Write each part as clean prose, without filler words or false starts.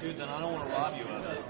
Dude, then I don't want to rob you of it.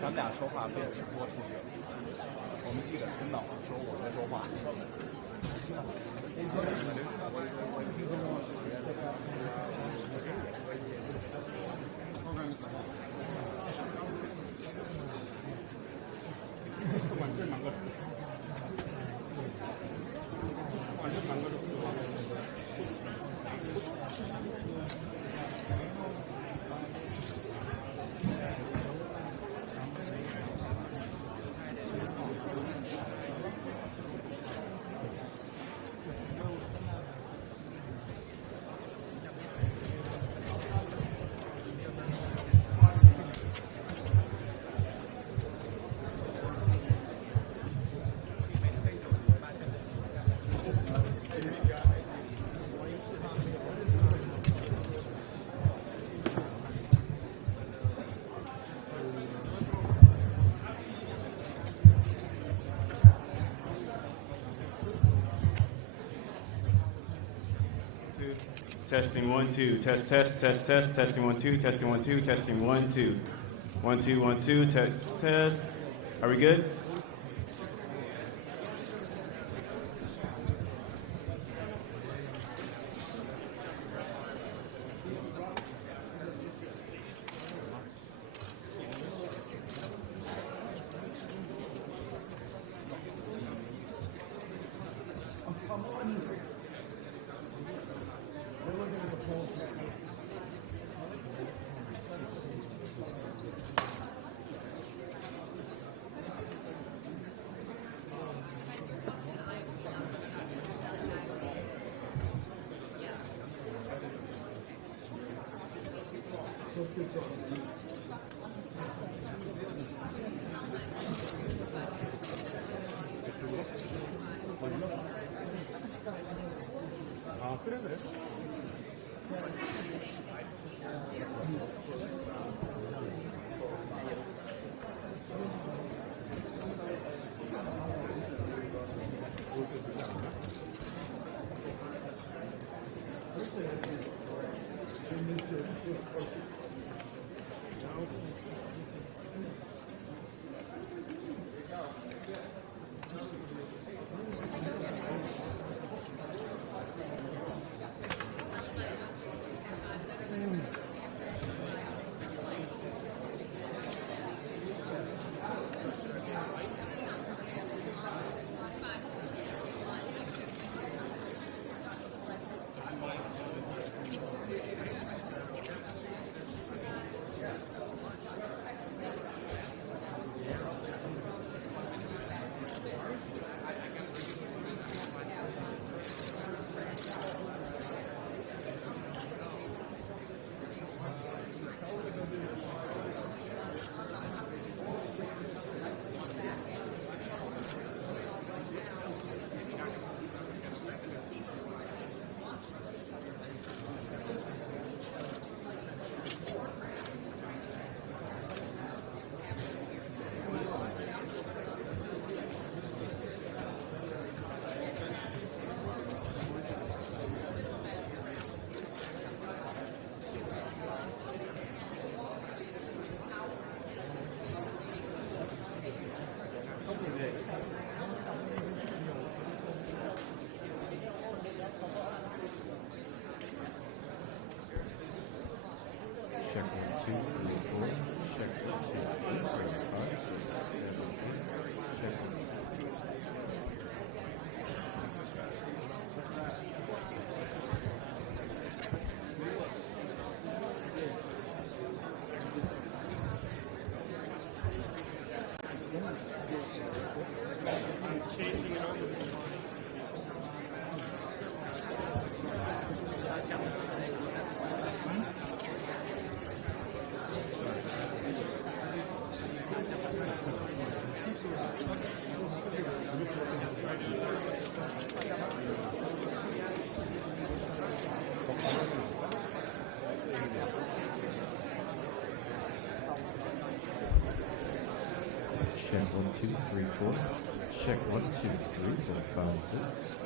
咱们俩说话被直播出去，我们记者听到了，说我在说话。Testing 1 2. Test test test test. Testing 1 2. Testing 1 2. Testing 1 2. 1 2 1 2. Test test. Are we good? Check 1 2 3 4. Check 1 2 3 4 5 6.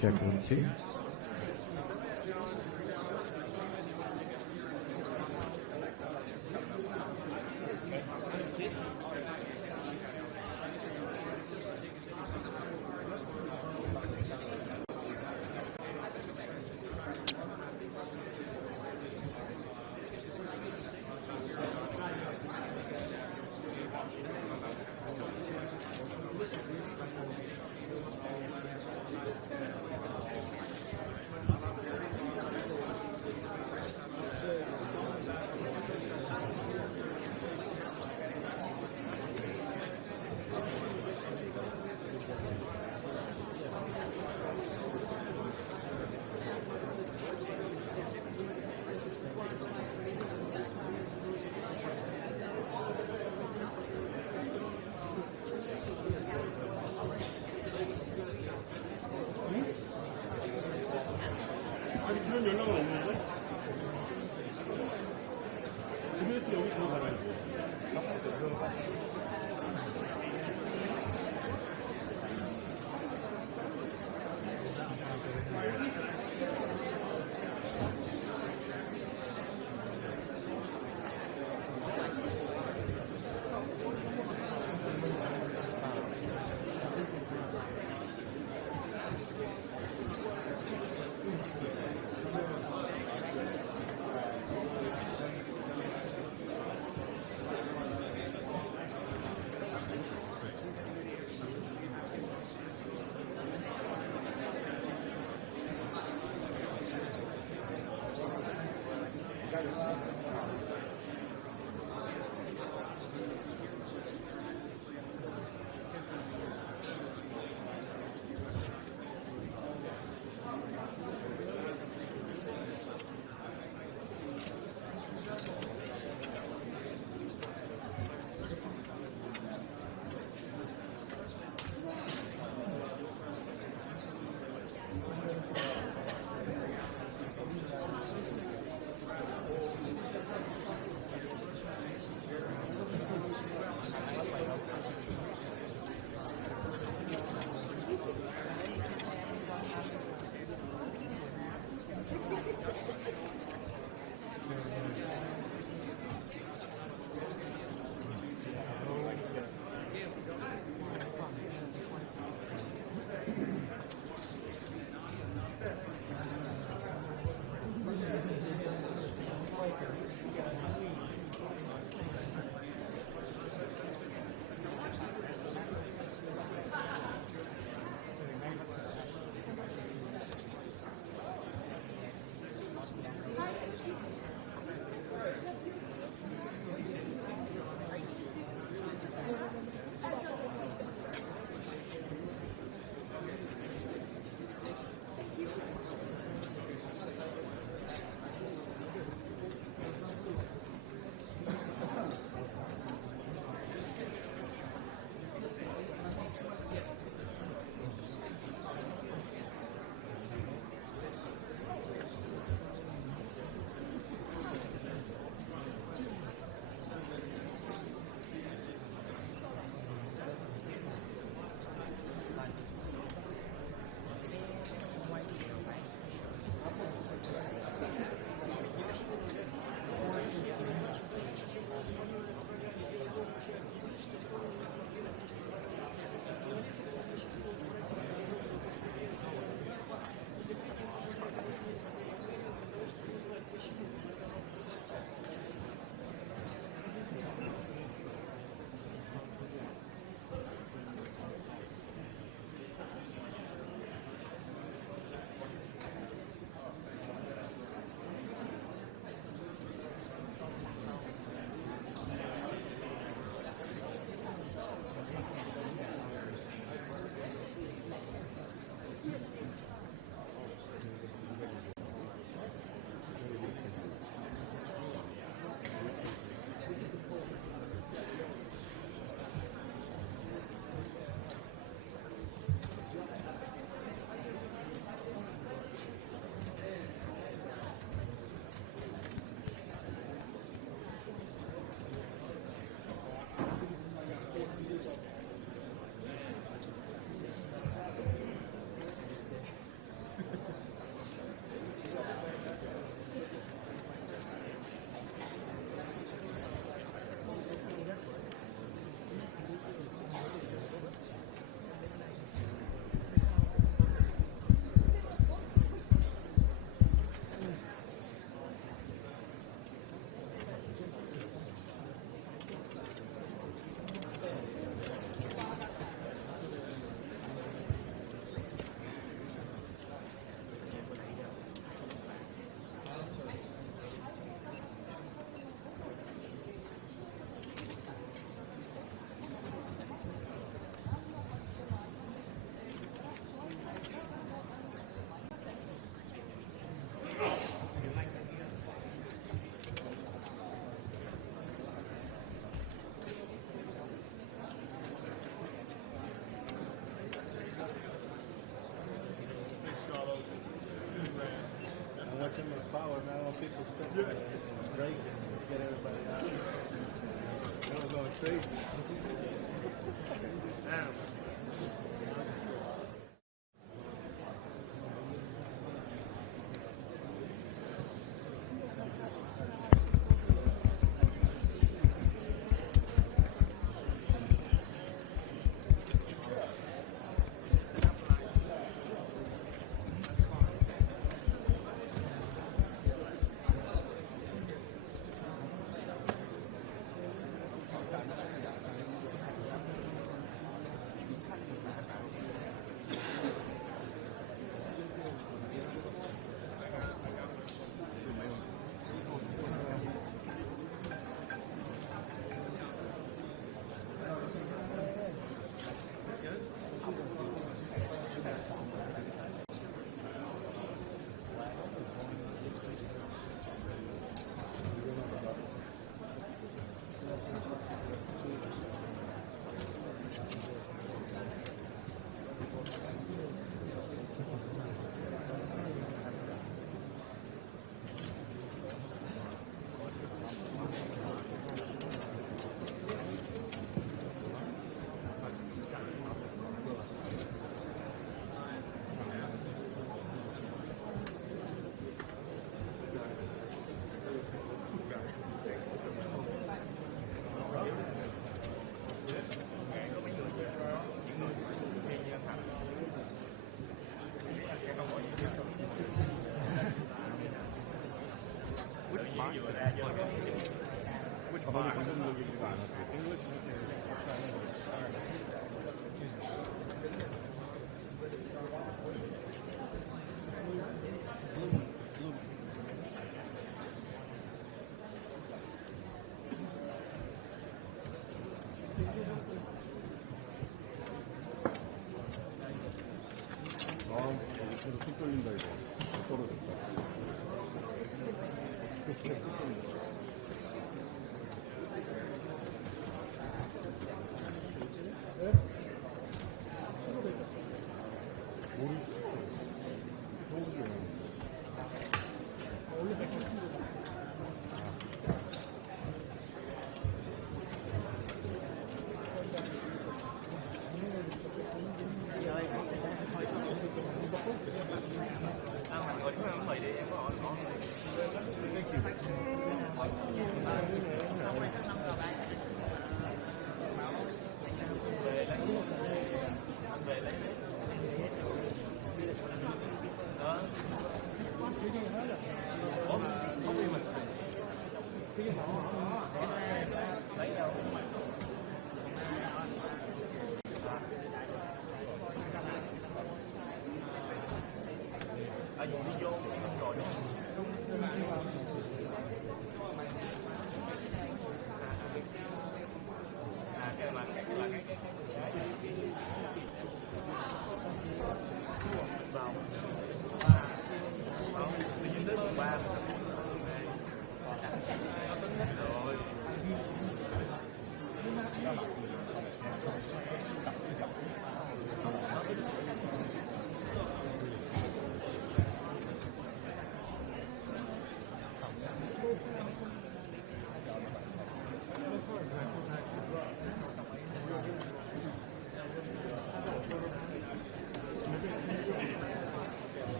Check 1 2. 연락은 없는데? 그래서 여기 들어가라고.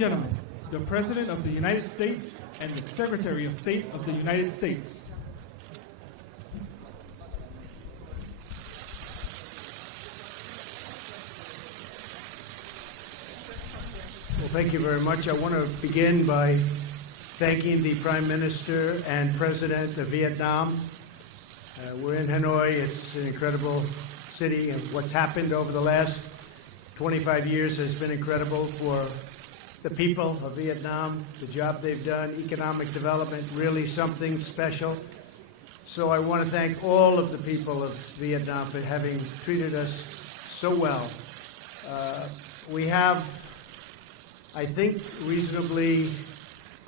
gentlemen, the President of the United States and the Secretary of State of the United States. Well, thank you very much. I want to begin by thanking the Prime Minister and President of Vietnam. We're in Hanoi. It's an incredible city, and what's happened over the last 25 years has been incredible for the people of Vietnam, the job they've done, economic development, really something special. So I want to thank all of the people of Vietnam for having treated us so well. We have, I think, reasonably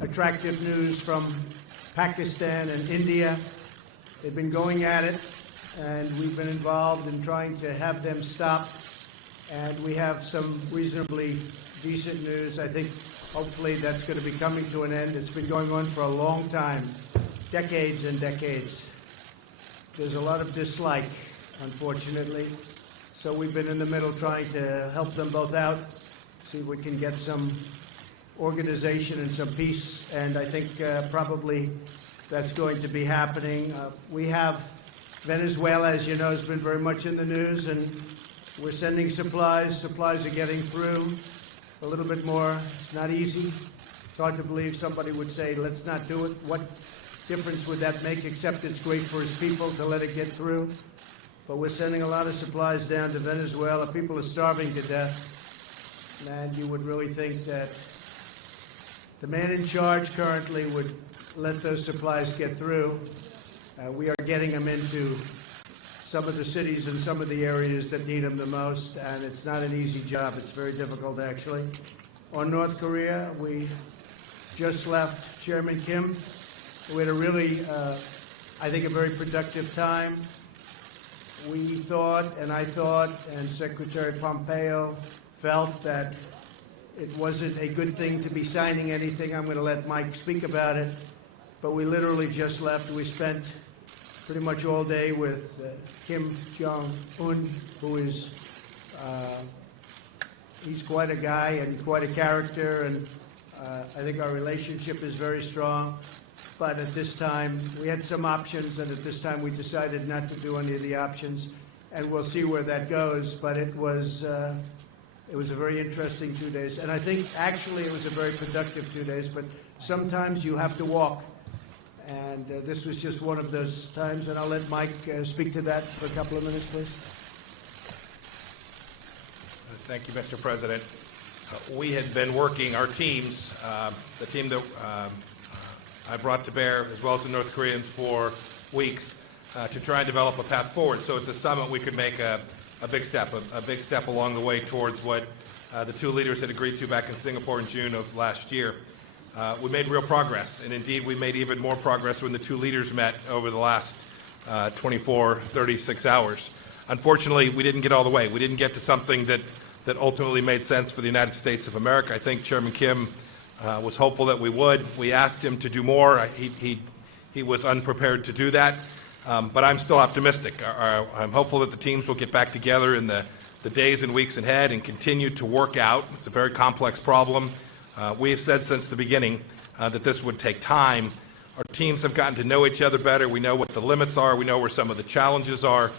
attractive news from Pakistan and India. They've been going at it, and we've been involved in trying to have them stop. And we have some reasonably decent news. I think hopefully that's going to be coming to an end. It's been going on for a long time, decades and decades. There's a lot of dislike, unfortunately. So we've been in the middle trying to help them both out, see if we can get some organization and some peace. And I think probably that's going to be happening. We have Venezuela, as you know, has been very much in the news, and we're sending supplies. Supplies are getting through. A little bit more. It's not easy. It's hard to believe somebody would say, let's not do it. What difference would that make, except it's great for his people to let it get through? But we're sending a lot of supplies down to Venezuela. People are starving to death. And you would really think that the man in charge currently would let those supplies get through. We are getting them into some of the cities and some of the areas that need them the most, and it's not an easy job. It's very difficult, actually. On North Korea, we just left Chairman Kim. We had a really, I think, a very productive time. We thought, and I thought, and Secretary Pompeo felt that it wasn't a good thing to be signing anything. I'm going to let Mike speak about it. But we literally just left. We spent pretty much all day with Kim Jong-un, who is, he's quite a guy and quite a character, and I think our relationship is very strong. But at this time, we had some options, and at this time we decided not to do any of the options, and we'll see where that goes. But it was a very interesting 2 days, and I think actually it was a very productive 2 days, but sometimes you have to walk. And this was just one of those times, and I'll let Mike speak to that for a couple of minutes, please. Thank you, Mr. President. We had been working, our teams, the team that I brought to bear, as well as the North Koreans, for weeks to try and develop a path forward. So at the summit, we could make a big step along the way towards what the two leaders had agreed to back in Singapore in June of last year. We made real progress, and indeed we made even more progress when the two leaders met over the last 36 hours. Unfortunately, we didn't get all the way. We didn't get to something that ultimately made sense for the United States of America. I think Chairman Kim was hopeful that we would. We asked him to do more. He was unprepared to do that, but I'm still optimistic. I'm hopeful that the teams will get back together in the days and weeks ahead and continue to work out. It's a very complex problem. We have said since the beginning that this would take time. Our teams have gotten to know each other better. We know what the limits are. We know where some of the challenges are.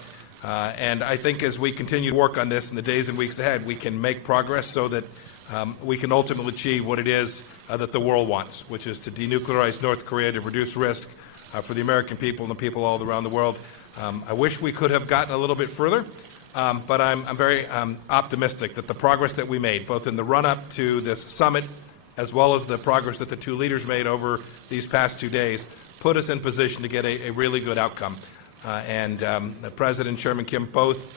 And I think as we continue to work on this in the days and weeks ahead, we can make progress so that we can ultimately achieve what it is that the world wants, which is to denuclearize North Korea, to reduce risk for the American people and the people all around the world. I wish we could have gotten a little bit further. But I'm very optimistic that the progress that we made, both in the run-up to this summit, as well as the progress that the two leaders made over these past 2 days, put us in position to get a really good outcome. And the President and Chairman Kim both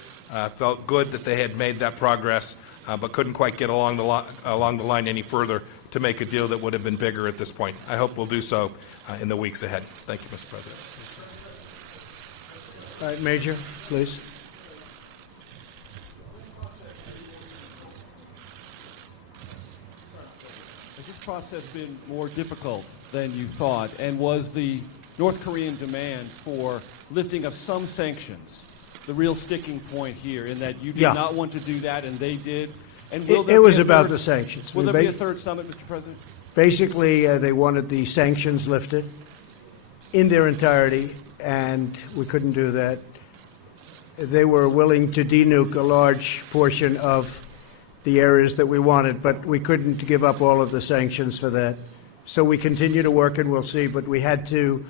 felt good that they had made that progress, but couldn't quite get along the line any further to make a deal that would have been bigger at this point. I hope we'll do so in the weeks ahead. Thank you, Mr. President. All right, Major, please. Has this process been more difficult than you thought? And was the North Korean demand for lifting of some sanctions the real sticking point here, in that you did not want to do that and they did? And will It there was be a about third- the sanctions. Will We there be a ba- third summit, Mr. President? Basically, they wanted the sanctions lifted in their entirety, and we couldn't do that. They were willing to denuke a large portion of the areas that we wanted, but we couldn't give up all of the sanctions for that. So we continue to work, and we'll see, but we had to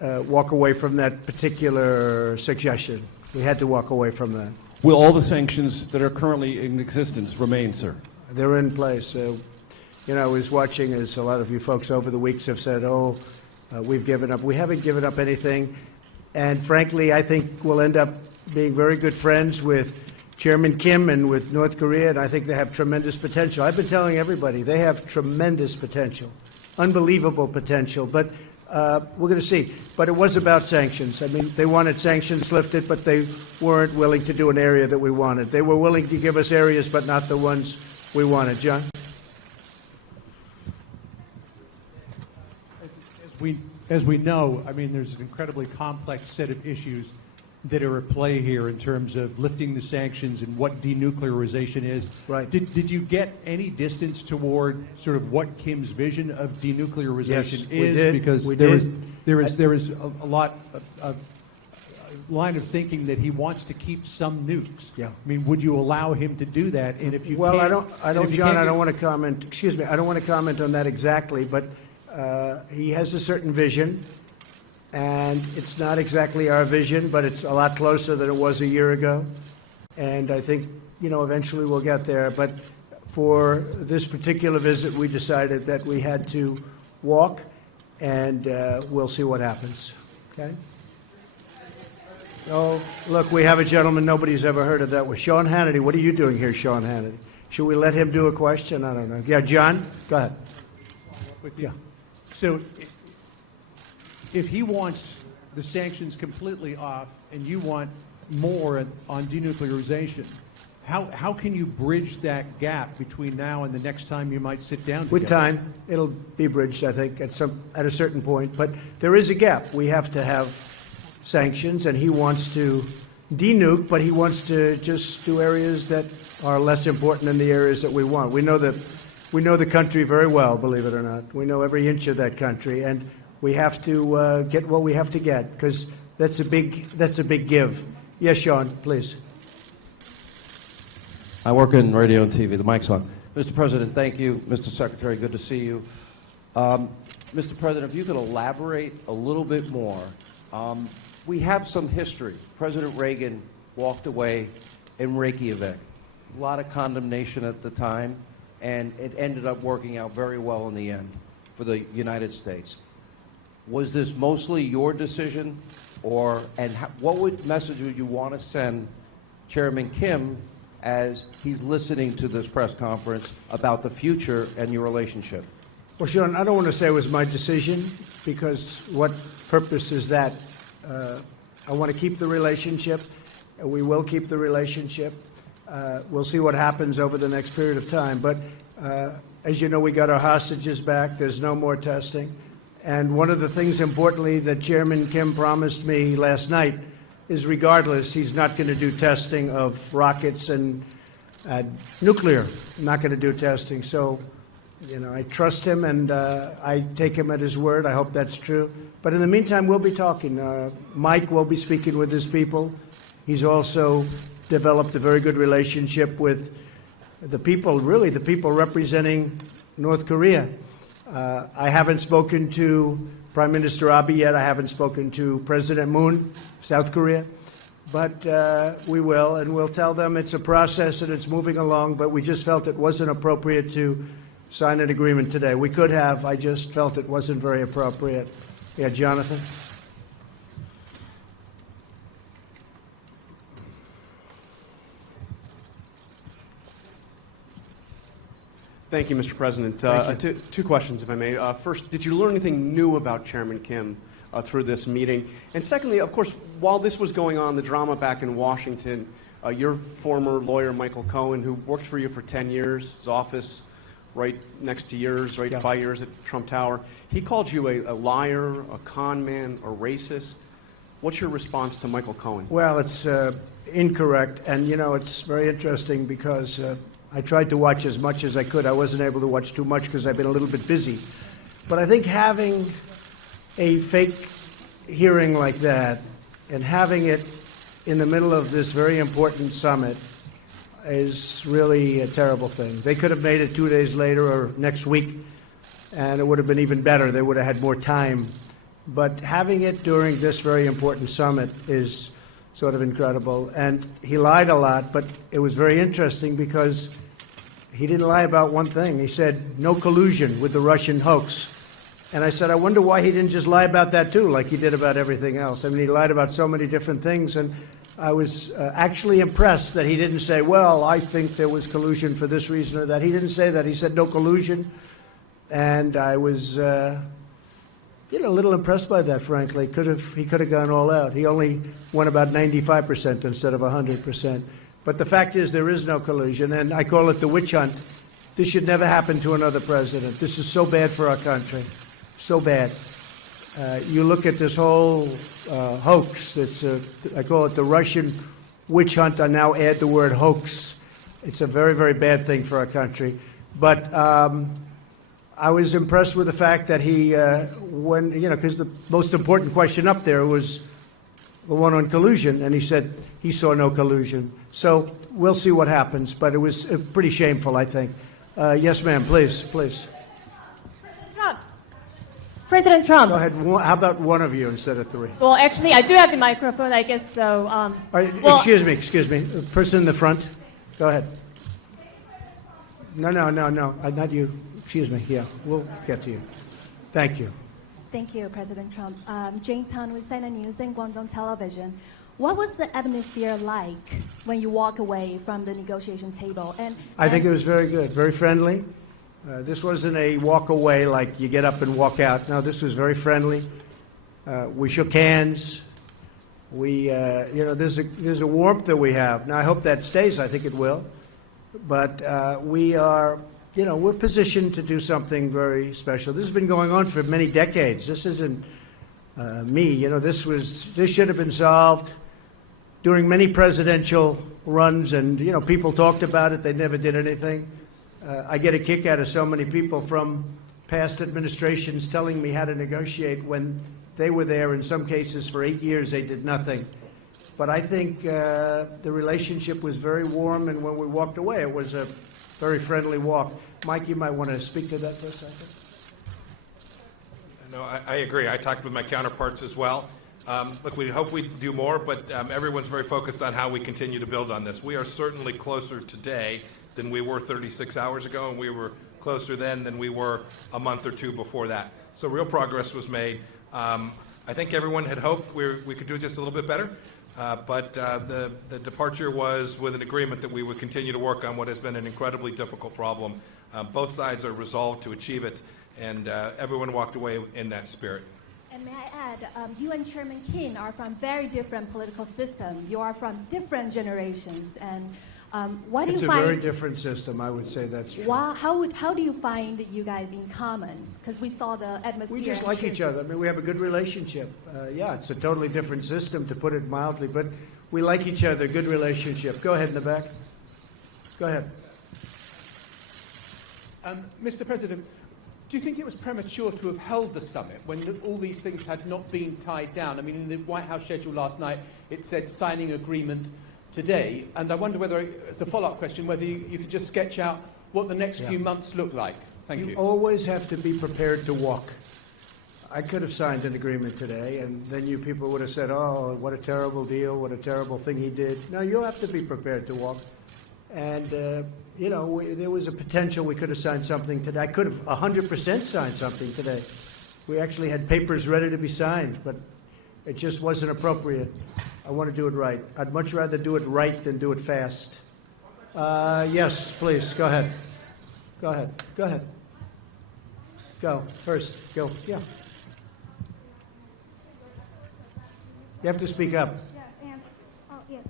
walk away from that particular suggestion. We had to walk away from that. Will all the sanctions that are currently in existence remain, sir? They're in place. I was watching, as a lot of you folks over the weeks have said, we've given up. We haven't given up anything. And frankly, I think we'll end up being very good friends with Chairman Kim and with North Korea, and I think they have tremendous potential. I've been telling everybody they have tremendous potential, unbelievable potential. But we're going to see. But it was about sanctions. I mean, they wanted sanctions lifted, but they weren't willing to do an area that we wanted. They were willing to give us areas, but not the ones we wanted. John? As we know, I mean, there's an incredibly complex set of issues that are at play here in terms of lifting the sanctions and what denuclearization is. Right. Did you get any distance toward sort of what Kim's vision of denuclearization Yes, is? we did. Because We there did. is a lot of line of thinking that he wants to keep some nukes. Yeah. I mean, would you allow him to do that? And if you Well, can't, I and don't, if you John, can't I get- don't want to comment, excuse me, I don't want to comment on that exactly, but he has a certain vision, and it's not exactly our vision, but it's a lot closer than it was a year ago. And I think, eventually we'll get there. But for this particular visit, we decided that we had to walk, and we'll see what happens. Okay? Oh, look, we have a gentleman nobody's ever heard of that was Sean Hannity. What are you doing here, Sean Hannity? Should we let him do a question? I don't know. Yeah, John, go ahead. with you. Yeah. So if he wants the sanctions completely off and you want more on denuclearization, how can you bridge that gap between now and the next time you might sit down together? With time, it'll be bridged, I think, at a certain point. But there is a gap. We have to have sanctions, and he wants to denuke, but he wants to just do areas that are less important than the areas that we want. We know the country very well, believe it or not. We know every inch of that country, and we have to get what we have to get, because that's a big give. Yes, Sean, please. I work in radio and TV. The mic's on. Mr. President, thank you. Mr. Secretary, good to see you. Mr. President, if you could elaborate a little bit more. We have some history. President Reagan walked away in Reykjavik. A lot of condemnation at the time, and it ended up working out very well in the end for the United States. Was this mostly your decision, what message would you want to send Chairman Kim as he's listening to this press conference about the future and your relationship? Well, Sean, I don't want to say it was my decision, because what purpose is that? I want to keep the relationship. We will keep the relationship. We'll see what happens over the next period of time. But as you know, we got our hostages back. There's no more testing. And one of the things, importantly, that Chairman Kim promised me last night is, regardless, he's not going to do testing of rockets and nuclear. Not going to do testing. So, I trust him, and I take him at his word. I hope that's true. But in the meantime, we'll be talking. Mike will be speaking with his people. He's also developed a very good relationship with the people, really the people representing North Korea. I haven't spoken to Prime Minister Abe yet. I haven't spoken to President Moon, South Korea. But we will, and we'll tell them it's a process and it's moving along, but we just felt it wasn't appropriate to sign an agreement today. We could have. I just felt it wasn't very appropriate. Yeah, Jonathan? Thank you, Mr. President. Thank you. Two questions, if I may. First, did you learn anything new about Chairman Kim through this meeting? And secondly, of course, while this was going on, the drama back in Washington, your former lawyer, Michael Cohen, who worked for you for 10 years, his office right next to yours, right, Yeah. 5 years at Trump Tower, he called you a liar, a con man, a racist. What's your response to Michael Cohen? Well, it's incorrect. And, it's very interesting because I tried to watch as much as I could. I wasn't able to watch too much because I've been a little bit busy. But I think having a fake hearing like that and having it in the middle of this very important summit is really a terrible thing. They could have made it 2 days later or next week, and it would have been even better. They would have had more time. But having it during this very important summit is sort of incredible. And he lied a lot, but it was very interesting because he didn't lie about one thing. He said no collusion with the Russian hoax. And I said, I wonder why he didn't just lie about that too, like he did about everything else. I mean, he lied about so many different things, and I was actually impressed that he didn't say, well, I think there was collusion for this reason or that. He didn't say that. He said no collusion. And I was, a little impressed by that, frankly. He could have gone all out. He only won about 95% instead of 100%. But the fact is there is no collusion, and I call it the witch hunt. This should never happen to another president. This is so bad for our country, so bad. You look at this whole hoax. I call it the Russian witch hunt. I now add the word hoax. It's a very, very bad thing for our country. But I was impressed with the fact that he, because the most important question up there was the one on collusion, and he said he saw no collusion. So we'll see what happens, but it was pretty shameful, I think. Yes, ma'am, please. President Trump. Go ahead. How about one of you instead of three? Well, actually, I do have the microphone, I guess so. Excuse me. Person in the front. Go ahead. No. Not you. Excuse me. Yeah, we'll get to you. Thank you. Thank you, President Trump. Jane Tan with CNN News and Guangdong Television. What was the atmosphere like when you walk away from the negotiation table? I think it was very good, very friendly. This wasn't a walk away like you get up and walk out. No, this was very friendly. We shook hands. There's a warmth that we have. Now, I hope that stays. I think it will. But we are, we're positioned to do something very special. This has been going on for many decades. This isn't me. This should have been solved during many presidential runs, and people talked about it. They never did anything. I get a kick out of so many people from past administrations telling me how to negotiate when they were there. In some cases, for 8 years, they did nothing. But I think the relationship was very warm, and when we walked away, it was a very friendly walk. Mike, you might want to speak to that for a second. No, I agree. I talked with my counterparts as well. Look, we hope we do more, but everyone's very focused on how we continue to build on this. We are certainly closer today than we were 36 hours ago, and we were closer then than we were a month or two before that. So real progress was made. I think everyone had hoped we could do just a little bit better, but the departure was with an agreement that we would continue to work on what has been an incredibly difficult problem. Both sides are resolved to achieve it, and everyone walked away in that spirit. And may I add, you and Chairman Kim are from very different political systems. You are from different generations, and what do you find? It's a very different system. I would say that's true. How do you find you guys in common? Because we saw the atmosphere. We just like each other. I mean, we have a good relationship. It's a totally different system, to put it mildly, but we like each other. Good relationship. Go ahead in the back. Go ahead. Mr. President, do you think it was premature to have held the summit when all these things had not been tied down? I mean, in the White House schedule last night, it said signing agreement today, and I wonder whether, as a follow-up question, whether you could just sketch out what the next few months look like. Thank you. You always have to be prepared to walk. I could have signed an agreement today, and then you people would have said, oh, what a terrible deal, what a terrible thing he did. No, you have to be prepared to walk. And, there was a potential we could have signed something today. I could have 100% signed something today. We actually had papers ready to be signed, but it just wasn't appropriate. I want to do it right. I'd much rather do it right than do it fast. Yes, please, go ahead. Go ahead. Go, first, go, yeah. You have to speak up. Yes.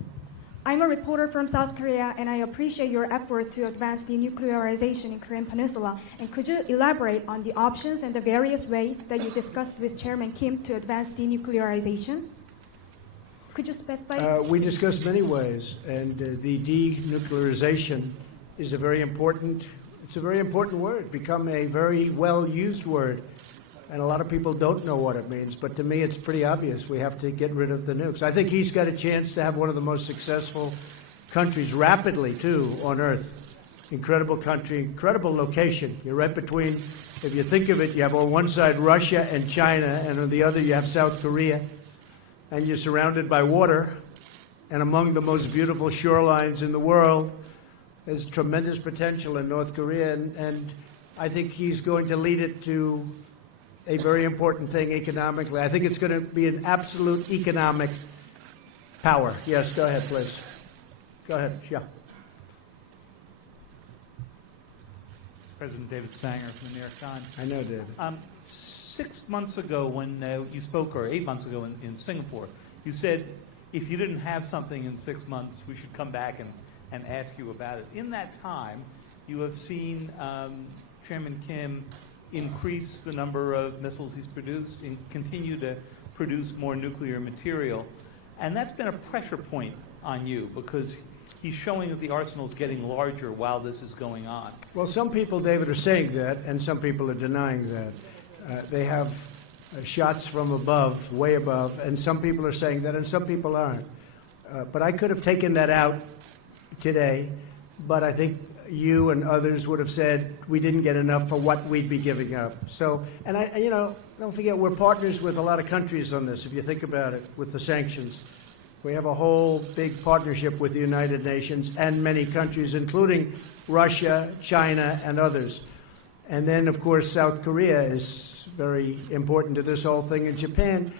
I'm a reporter from South Korea, and I appreciate your effort to advance denuclearization in Korean Peninsula. And could you elaborate on the options and the various ways that you discussed with Chairman Kim to advance denuclearization? Could you specify? We discussed many ways, and the denuclearization is a very important word, become a very well-used word. And a lot of people don't know what it means, but to me it's pretty obvious. We have to get rid of the nukes. I think he's got a chance to have one of the most successful countries rapidly, too, on Earth. Incredible country, incredible location. You're right between, if you think of it, you have on one side Russia and China, and on the other you have South Korea. And you're surrounded by water, and among the most beautiful shorelines in the world. There's tremendous potential in North Korea, and I think he's going to lead it to a very important thing economically. I think it's going to be an absolute economic power. Yes, go ahead, please. Go ahead, yeah. President David Sanger from the New York Times. I know, David. 6 months ago when you spoke, or 8 months ago in Singapore, you said if you didn't have something in 6 months, we should come back and ask you about it. In that time, you have seen Chairman Kim increase the number of missiles he's produced and continue to produce more nuclear material. And that's been a pressure point on you because he's showing that the arsenal is getting larger while this is going on. Well, some people, David, are saying that, and some people are denying that. They have shots from above, way above, and some people are saying that, and some people aren't. But I could have taken that out today, but I think you and others would have said we didn't get enough for what we'd be giving up. So, and don't forget, we're partners with a lot of countries on this, if you think about it, with the sanctions. We have a whole big partnership with the United Nations and many countries, including Russia, China, and others. And then, of course, South Korea is very important to this whole thing, and Japan.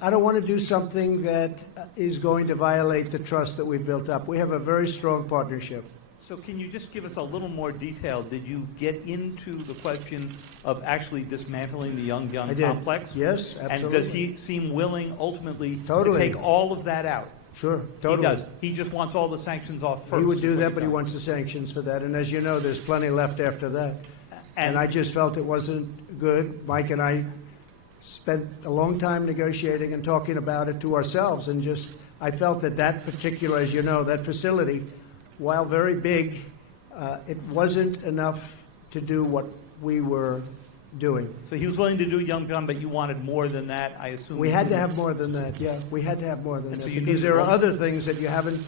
I don't want to do something that is going to violate the trust that we've built up. We have a very strong partnership. So can you just give us a little more detail? Did you get into the question of actually dismantling the Yongbyon complex? Yes, absolutely. And does he seem willing ultimately to take all of that out? Sure, totally. He does. He just wants all the sanctions off first. He would do that, but he wants the sanctions for that. And as you know, there's plenty left after that. And I just felt it wasn't good. Mike and I spent a long time negotiating and talking about it to ourselves. And I felt that particular, as you know, that facility, while very big, it wasn't enough to do what we were doing. So he was willing to do Yongbyon, but you wanted more than that, I assume? We had to have more than that, yeah. We had to have more than And that. so Because there are other things that you haven't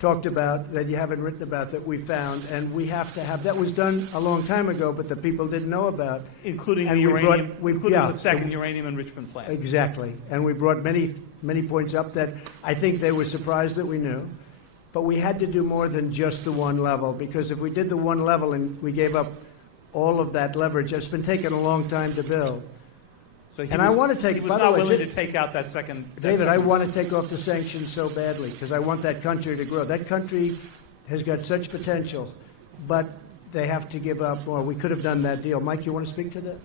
talked about, that you haven't written about, that we found. And we have to have, that was done a long time ago, but the people didn't know about. Including the uranium, the second uranium enrichment plant. Exactly. And we brought many, many points up that I think they were surprised that we knew. But we had to do more than just the one level, because if we did the one level and we gave up all of that leverage, it's been taking a long time to build. So I want to take. He was by not the way, willing to take out that second. David, I want to take off the sanctions so badly because I want that country to grow. That country has got such potential, but they have to give up more. We could have done that deal. Mike, you want to speak to that?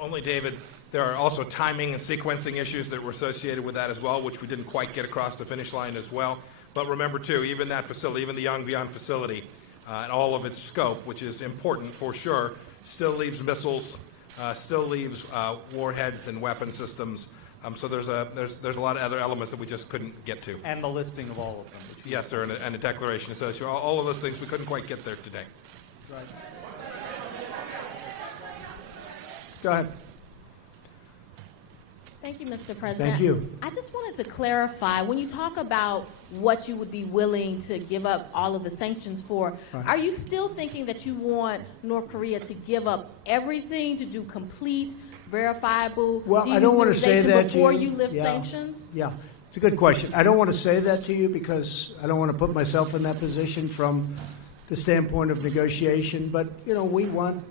Only, David. There are also timing and sequencing issues that were associated with that as well, which we didn't quite get across the finish line as well. But remember, too, even that facility, even the Yongbyon facility, and all of its scope, which is important for sure, still leaves missiles, still leaves warheads and weapon systems. So there's a lot of other elements that we just couldn't get to. And the listing of all of them. Yes, sir, and a declaration associated. All of those things we couldn't quite get there today. Right. Go ahead. Thank you, Mr. President. Thank you. I just wanted to clarify, when you talk about what you would be willing to give up all of the sanctions for, are you still thinking that you want North Korea to give up everything to do complete, verifiable Well, I don't want to say that before to you. you lift sanctions? Yeah, it's a good question. I don't want to say that to you because I don't want to put myself in that position from the standpoint of negotiation. But, we want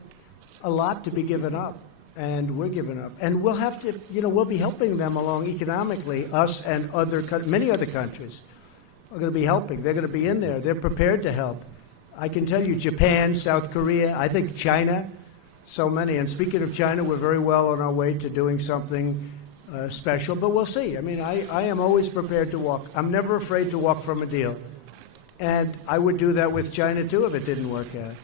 a lot to be given up. And we're giving up. And we'll have to, we'll be helping them along economically, us and many other countries are going to be helping. They're going to be in there. They're prepared to help. I can tell you Japan, South Korea, I think China, so many. And speaking of China, we're very well on our way to doing something special, but we'll see. I mean, I am always prepared to walk. I'm never afraid to walk from a deal. And I would do that with China, too, if it didn't work out.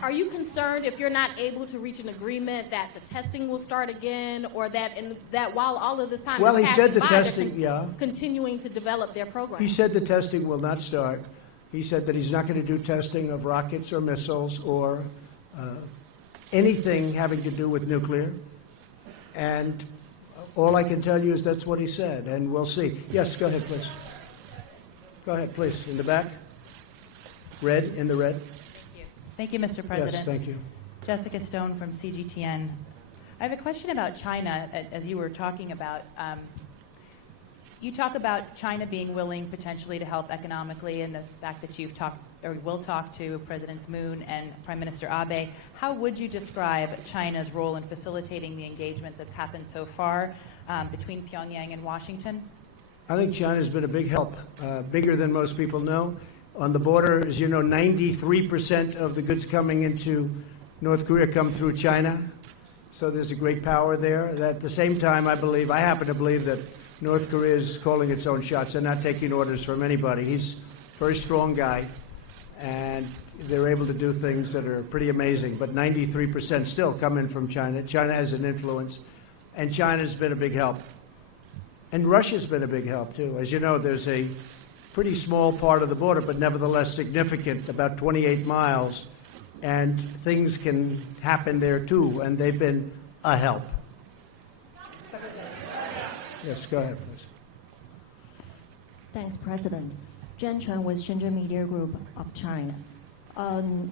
Are you concerned if you're not able to reach an agreement that the testing will start again, or that while all of this time Well, is he said the by, testing, continuing to develop their program? He said the testing will not start. He said that he's not going to do testing of rockets or missiles or anything having to do with nuclear. And all I can tell you is that's what he said, and we'll see. Yes, go ahead, please. Go ahead, please. In the back. Red, in the red. Thank you, Mr. President. Yes, thank you. Jessica Stone from CGTN. I have a question about China, as you were talking about. You talk about China being willing potentially to help economically, and the fact that you've talked or will talk to Presidents Moon and Prime Minister Abe. How would you describe China's role in facilitating the engagement that's happened so far between Pyongyang and Washington? I think China's been a big help, bigger than most people know. On the border, as you know, 93% of the goods coming into North Korea come through China. So there's a great power there. At the same time, I happen to believe that North Korea is calling its own shots. They're not taking orders from anybody. He's a very strong guy, and they're able to do things that are pretty amazing. But 93% still come in from China. China has an influence, and China's been a big help. And Russia's been a big help, too. As you know, there's a pretty small part of the border, but nevertheless significant, about 28 miles, and things can happen there, too, and they've been a help. Yes, go ahead, please. Thanks, President. Jen Chen with Shenzhen Media Group of China.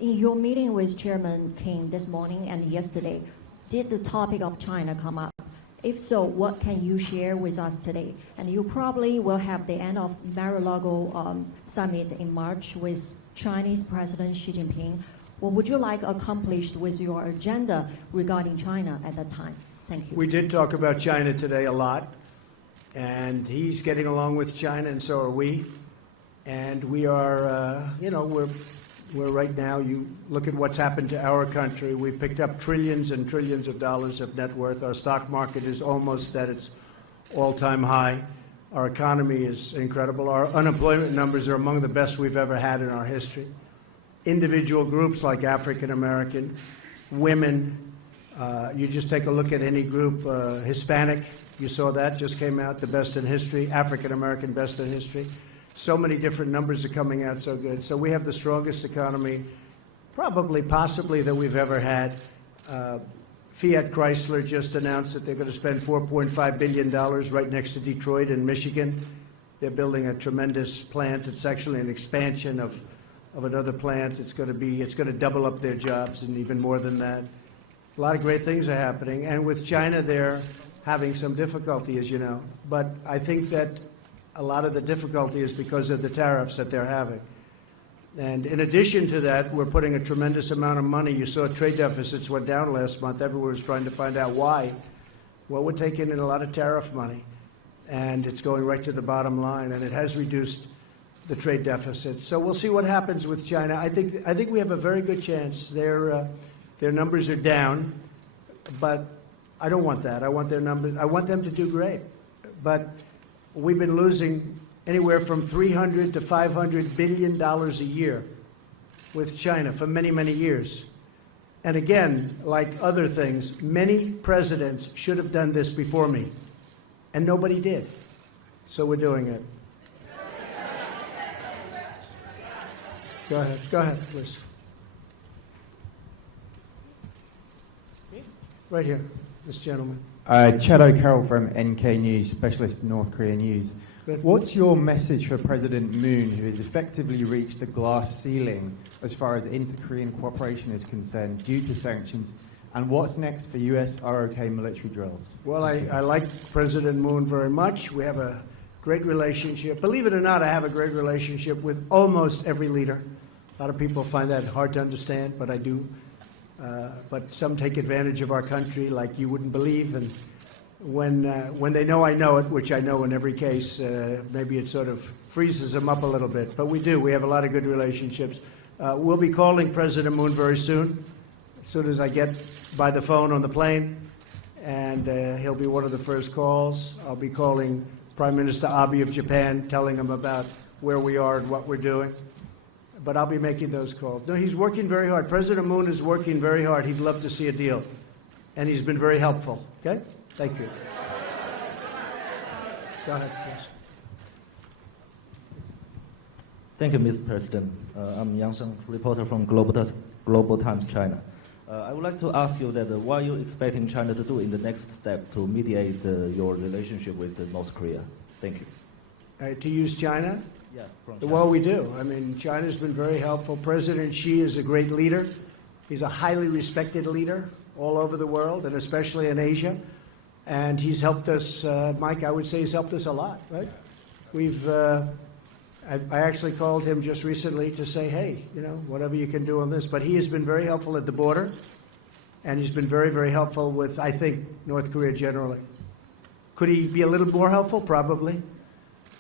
In your meeting with Chairman Kim this morning and yesterday, did the topic of China come up? If so, what can you share with us today? And you probably will have the end of Mar-a-Lago summit in March with Chinese President Xi Jinping. What would you like accomplished with your agenda regarding China at that time? Thank you. We did talk about China today a lot, and he's getting along with China, and so are we. And we are, we're right now, you look at what's happened to our country. We've picked up trillions and trillions of dollars of net worth. Our stock market is almost at its all-time high. Our economy is incredible. Our unemployment numbers are among the best we've ever had in our history. Individual groups like African American, women, you just take a look at any group, Hispanic, you saw that, just came out, the best in history, African American, best in history. So many different numbers are coming out so good. So we have the strongest economy, possibly that we've ever had. Fiat Chrysler just announced that they're going to spend $4.5 billion right next to Detroit in Michigan. They're building a tremendous plant. It's actually an expansion of another plant. It's going to double up their jobs and even more than that. A lot of great things are happening. And with China, they're having some difficulty, as you know. But I think that a lot of the difficulty is because of the tariffs that they're having. And in addition to that, we're putting a tremendous amount of money. You saw trade deficits went down last month. Everyone was trying to find out why. Well, we're taking in a lot of tariff money, and it's going right to the bottom line, and it has reduced the trade deficit. So we'll see what happens with China. I think we have a very good chance. Their numbers are down, but I don't want that. I want their numbers. I want them to do great. But we've been losing anywhere from $300 to $500 billion a year with China for many, many years. And again, like other things, many presidents should have done this before me, and nobody did. So we're doing it. Go ahead, please. Right here, this gentleman. Chad O'Carroll from NK News, Specialist North Korea News. What's your message for President Moon, who has effectively reached the glass ceiling as far as inter-Korean cooperation is concerned due to sanctions, and what's next for U.S. ROK military drills? Well, I like President Moon very much. We have a great relationship. Believe it or not, I have a great relationship with almost every leader. A lot of people find that hard to understand, but I do. But some take advantage of our country like you wouldn't believe. And when they know I know it, which I know in every case, maybe it sort of freezes them up a little bit. But we do. We have a lot of good relationships. We'll be calling President Moon very soon as I get by the phone on the plane. And he'll be one of the first calls. I'll be calling Prime Minister Abe of Japan, telling him about where we are and what we're doing. But I'll be making those calls. No, he's working very hard. President Moon is working very hard. He'd love to see a deal. And he's been very helpful. Okay? Thank you. Go ahead, please. Thank you, Mr. President. I'm Yang Sheng, reporter from Global Times China. I would like to ask you that what are you expecting China to do in the next step to mediate your relationship with North Korea? Thank you. To use China? Yeah, from China. Well, we do. I mean, China's been very helpful. President Xi is a great leader. He's a highly respected leader all over the world, and especially in Asia. And he's helped us, Mike, I would say he's helped us a lot, right? We've, I actually called him just recently to say, hey, you know, whatever you can do on this. But he has been very helpful at the border, and he's been very, very helpful with, I think, North Korea generally. Could he be a little more helpful? Probably.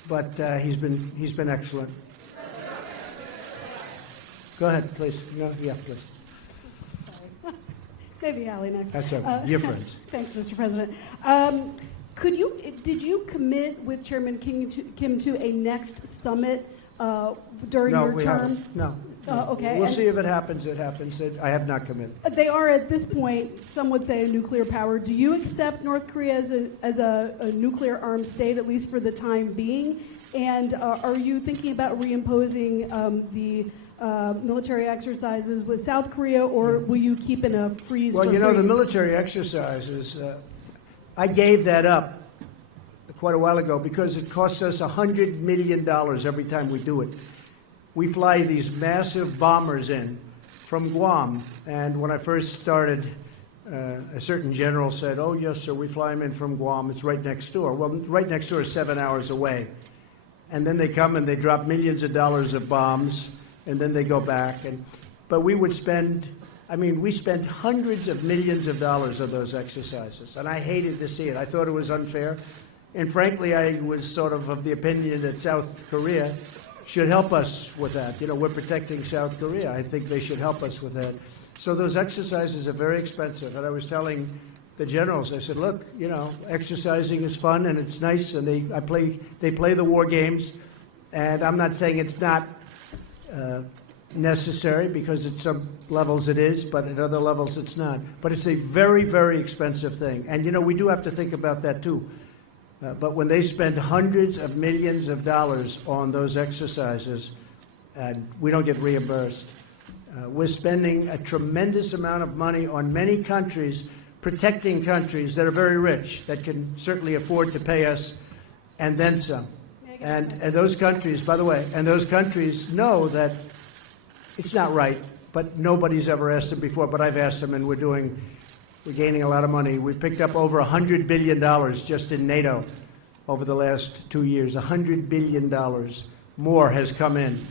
But he's been excellent. Go ahead, please. No, yeah, please. Maybe Allie next. That's okay. You're friends. Thanks, Mr. President. Did you commit with Chairman Kim to a next summit during No, your we term? haven't. No. Okay. We'll And see if it happens. It happens. I have not committed. they are at this point, some would say, a nuclear power. Do you accept North Korea as a nuclear armed state, at least for the time being? And are you thinking about reimposing the military exercises with South Korea, or will you keep in a freeze? Well, for you know, the freeze? military exercises, I gave that up quite a while ago because it costs us $100 million every time we do it. We fly these massive bombers in from Guam, and when I first started, a certain general said, oh, yes, sir, we fly them in from Guam. It's right next door. Well, right next door is 7 hours away. And then they come and they drop millions of dollars of bombs, and then they go back. But we would spend, we spent hundreds of millions of dollars of those exercises, and I hated to see it. I thought it was unfair. And frankly, I was sort of the opinion that South Korea should help us with that. You know, we're protecting South Korea. I think they should help us with that. So those exercises are very expensive. And I was telling the generals, I said, look, you know, exercising is fun and it's nice, and they play the war games. And I'm not saying it's not necessary, because at some levels it is, but at other levels it's not. But it's a very, very expensive thing. And, you know, we do have to think about that too. But when they spend hundreds of millions of dollars on those exercises, and we don't get reimbursed, we're spending a tremendous amount of money on many countries, protecting countries that are very rich, that can certainly afford to pay us, and then some. And those countries, by the way, and those countries know that it's not right, but nobody's ever asked them before, but I've asked them, and we're gaining a lot of money. We've picked up over $100 billion just in NATO over the last 2 years. $100 billion more has come in.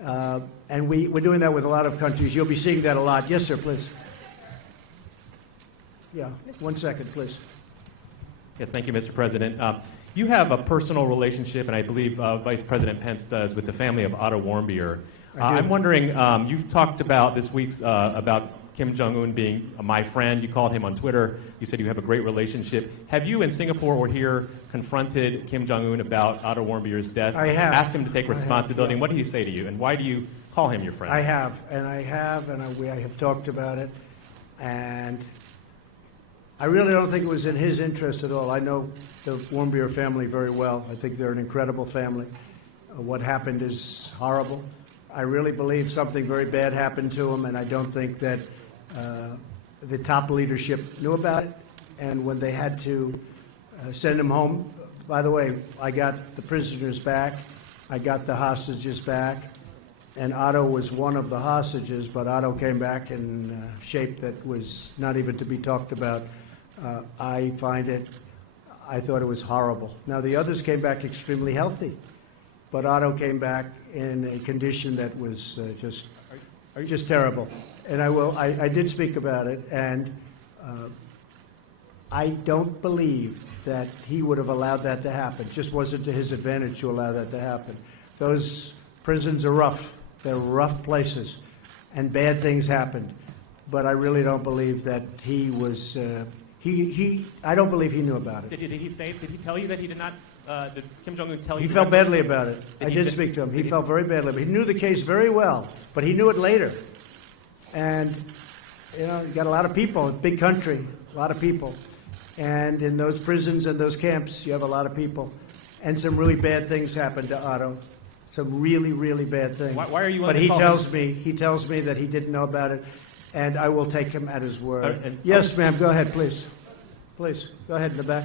And we're doing that with a lot of countries. You'll be seeing that a lot. Yes, sir, please. Yeah, 1 second, please. Yes, thank you, Mr. President. You have a personal relationship, and I believe Vice President Pence does, with the family of Otto Warmbier. I'm wondering, you've talked about this week's, about Kim Jong-un being my friend. You called him on Twitter. You said you have a great relationship. Have you in Singapore or here confronted Kim Jong-un about Otto Warmbier's death? I have. Asked him to take responsibility. Yeah. And what did he say to you? And why do you call him your friend? I have, and I have talked about it. And I really don't think it was in his interest at all. I know the Warmbier family very well. I think they're an incredible family. What happened is horrible. I really believe something very bad happened to him, and I don't think that the top leadership knew about it. And when they had to send him home, by the way, I got the prisoners back, I got the hostages back, and Otto was one of the hostages, but Otto came back in shape that was not even to be talked about. I thought it was horrible. Now, the others came back extremely healthy, but Otto came back in a condition that was just terrible. And I did speak about it, and I don't believe that he would have allowed that to happen. It just wasn't to his advantage to allow that to happen. Those prisons are rough. They're rough places, and bad things happened. But I really don't believe that he was, I don't believe he knew about it. Did he tell you that he did not, did Kim Jong-un tell you? He felt badly about it. I did speak to him. He felt very badly. He knew the case very well, but he knew it later. And, you know, you got a lot of people, a big country, a lot of people. And in those prisons and those camps, you have a lot of people. And some really bad things happened to Otto. some really, really bad things. Why are you on But the he call? tells me that he didn't know about it, and I will take him at his word. And- Yes, ma'am. Go ahead, please. Please go ahead in the back.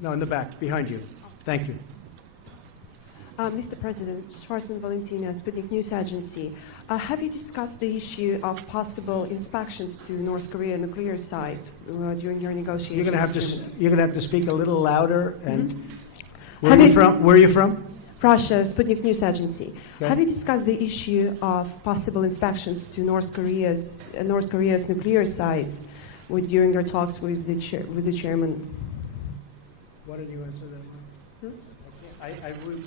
No, in the back, behind you. Thank you. Mr. President, Schwarzman Valentina, Sputnik News Agency. Have you discussed the issue of possible inspections to North Korea nuclear sites during your negotiations? You're gonna have to speak a little louder. And Mm-hmm. where are you from? Where are you from? Russia, Sputnik News Agency. Okay. Have you discussed the issue of possible inspections to North Korea's nuclear sites during your talks with the chairman? Why did you answer that? I would.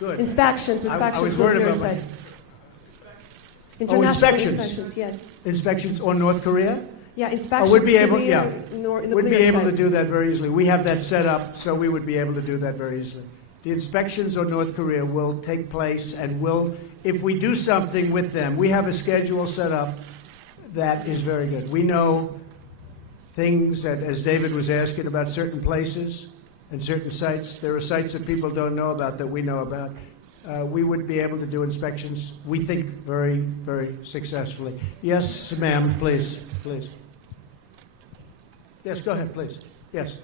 Good. Inspections I was worried nuclear about sites. Oh, International inspections. Yes. Inspections on North Korea? Yeah, inspections We'd be to able, the yeah. nuclear We'd be able to sites. do that very easily. We have that set up, so we would be able to do that very easily. The inspections on North Korea will take place, and if we do something with them, we have a schedule set up that is very good. We know things that, as David was asking about certain places and certain sites, there are sites that people don't know about that we know about. We would be able to do inspections, we think, very, very successfully. Yes, ma'am, please. Yes, go ahead, please. Yes.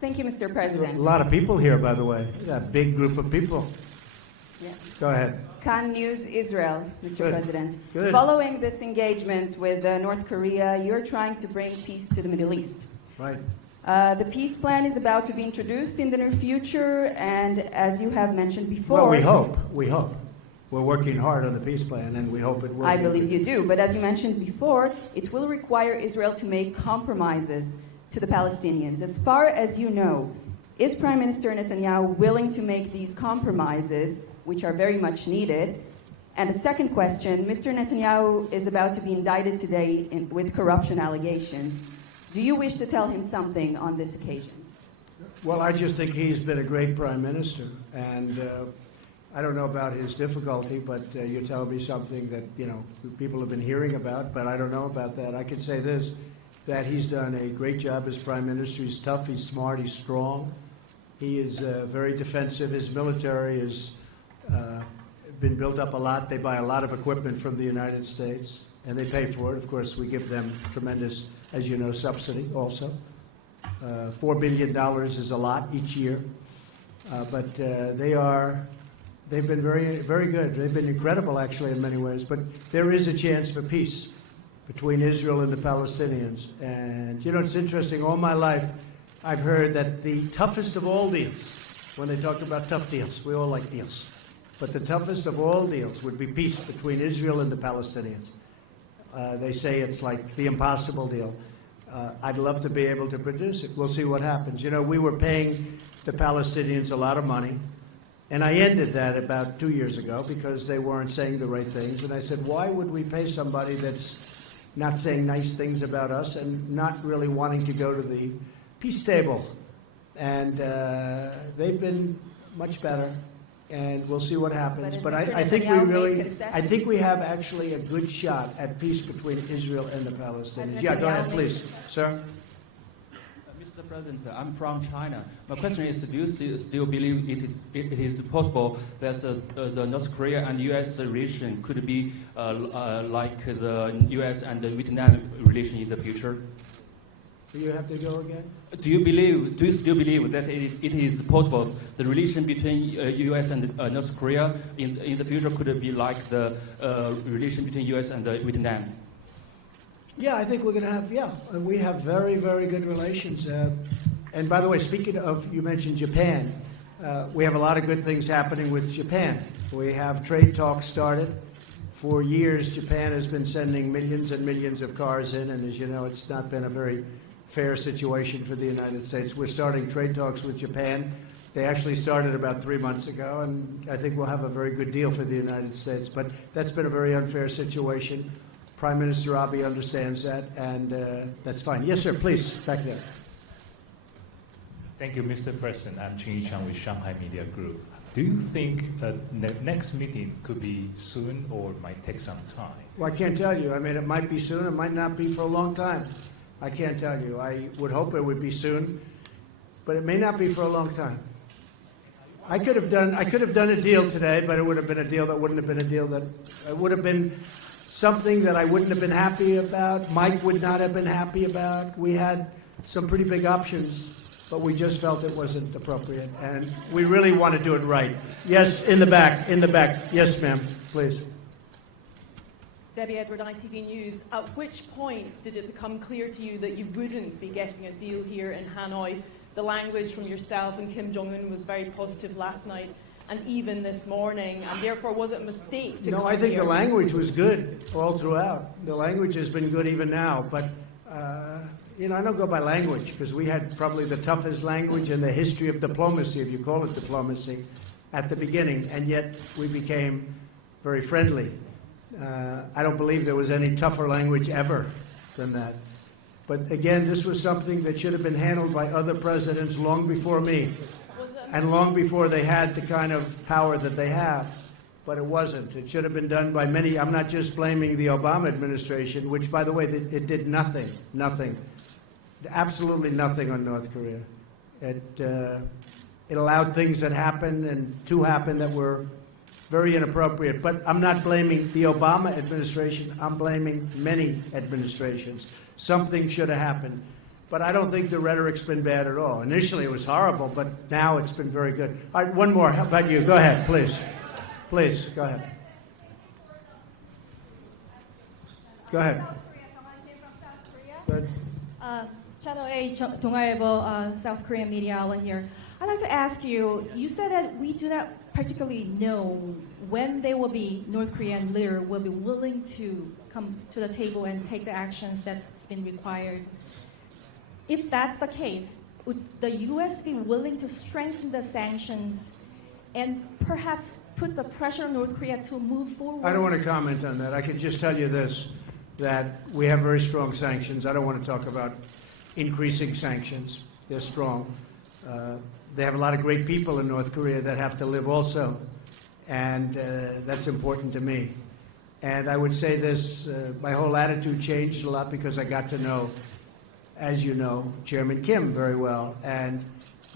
Thank you, Mr. President. A lot of people here, by the way. A big group of people. Yes. Go ahead. Khan News Israel, Mr. Good. President. Good. Following this engagement with North Korea, you're trying to bring peace to the Middle East. Right. The peace plan is about to be introduced in the near future, and as you have mentioned before... Well, we hope. We're working hard on the peace plan, and we hope it will. I believe you do, but as you mentioned before, it will require Israel to make compromises to the Palestinians. As far as you know, is Prime Minister Netanyahu willing to make these compromises, which are very much needed? And the second question, Mr. Netanyahu is about to be indicted today with corruption allegations. Do you wish to tell him something on this occasion? Well, I just think he's been a great prime minister, and I don't know about his difficulty, but you're telling me something that, people have been hearing about, but I don't know about that. I can say this, that he's done a great job as prime minister. He's tough, he's smart, he's strong. He is very defensive. His military has been built up a lot. They buy a lot of equipment from the United States, and they pay for it. Of course, we give them tremendous, as you know, subsidy also. $4 billion is a lot each year. But they've been very, very good. They've been incredible, actually, in many ways. But there is a chance for peace between Israel and the Palestinians. And, it's interesting. All my life, I've heard that the toughest of all deals, when they talk about tough deals, we all like deals, but the toughest of all deals would be peace between Israel and the Palestinians. They say it's like the impossible deal. I'd love to be able to produce it. We'll see what happens. We were paying the Palestinians a lot of money, and I ended that about 2 years ago because they weren't saying the right things. And I said, why would we pay somebody that's not saying nice things about us and not really wanting to go to the peace table? And they've been much better, and we'll see what happens. But I think we have actually a good shot at peace between Israel and the Palestinians. Yeah, go ahead, please, sir. Mr. President, I'm from China. My question is, do you still believe it is possible that the North Korea and U.S. relation could be like the U.S. and the Vietnam relation in the future? Do you have to go again? Do you still believe that it is possible the relation between U.S. and North Korea in the future could be like the relation between U.S. and Vietnam? Yeah, I think we're going to have, and we have very, very good relations. And by the way, speaking of, you mentioned Japan, we have a lot of good things happening with Japan. We have trade talks started. For years, Japan has been sending millions and millions of cars in, and as you know, it's not been a very fair situation for the United States. We're starting trade talks with Japan. They actually started about 3 months ago, and I think we'll have a very good deal for the United States. But that's been a very unfair situation. Prime Minister Abe understands that, and that's fine. Yes, sir, please, back there. Thank you, Mr. President. I'm Chin Yichang with Shanghai Media Group. Do you think the next meeting could be soon or might take some time? Well, I can't tell you. I mean, it might be soon, it might not be for a long time. I can't tell you. I would hope it would be soon, but it may not be for a long time. I could have done a deal today, but it would have been a deal that wouldn't have been a deal that it would have been something that I wouldn't have been happy about. Mike would not have been happy about. We had some pretty big options, but we just felt it wasn't appropriate, and we really want to do it right. Yes, in the back. Yes, ma'am, please. Debbie Edward, ITV News. At which point did it become clear to you that you wouldn't be getting a deal here in Hanoi? The language from yourself and Kim Jong-un was very positive last night and even this morning, and therefore was it a mistake to No, I think the language was good all throughout. The language has been good even now, but I don't go by language because we had probably the toughest language in the history of diplomacy, if you call it diplomacy, at the beginning, and yet we became very friendly. I don't believe there was any tougher language ever than that. But again, this was something that should have been handled by other presidents long before me, and long before they had the kind of power that they have. But it wasn't. It should have been done by many. I'm not just blaming the Obama administration, which, by the way, it did nothing, absolutely nothing on North Korea. It allowed things that happened and to happen that were very inappropriate. But I'm not blaming the Obama administration. I'm blaming many administrations. Something should have happened. But I don't think the rhetoric's been bad at all. Initially, it was horrible, but now it's been very good. All right, one more. How about you? Go ahead, please. Please, go ahead. Go ahead. Good. Channel 8, 동아일보, South Korean media outlet here. I'd like to ask you, you said that we do not particularly know when there will be North Korean leader will be willing to come to the table and take the actions that's been required. If that's the case, would the U.S. be willing to strengthen the sanctions and perhaps put the pressure on North Korea to move forward? I don't want to comment on that. I can just tell you this, that we have very strong sanctions. I don't want to talk about increasing sanctions. They're strong. They have a lot of great people in North Korea that have to live also, and that's important to me. And I would say this, my whole attitude changed a lot because I got to know, as you know, Chairman Kim very well, and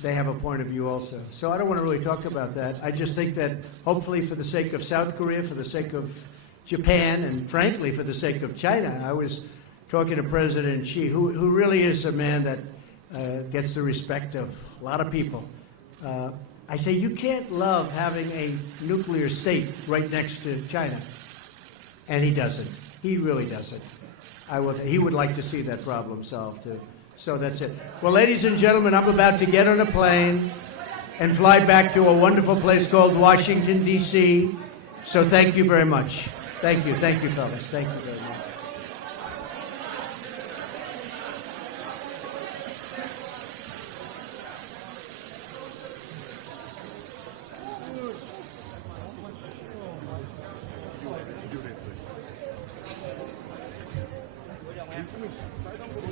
they have a point of view also. So I don't want to really talk about that. I just think that hopefully for the sake of South Korea, for the sake of Japan, and frankly for the sake of China, I was talking to President Xi, who really is a man that gets the respect of a lot of people. I say you can't love having a nuclear state right next to China. And he doesn't. He really doesn't. He would like to see that problem solved, too. So that's it. Well, ladies and gentlemen, I'm about to get on a plane and fly back to a wonderful place called Washington, D.C. So thank you very much. Thank you. Thank you, fellas. Thank you very much. 빨간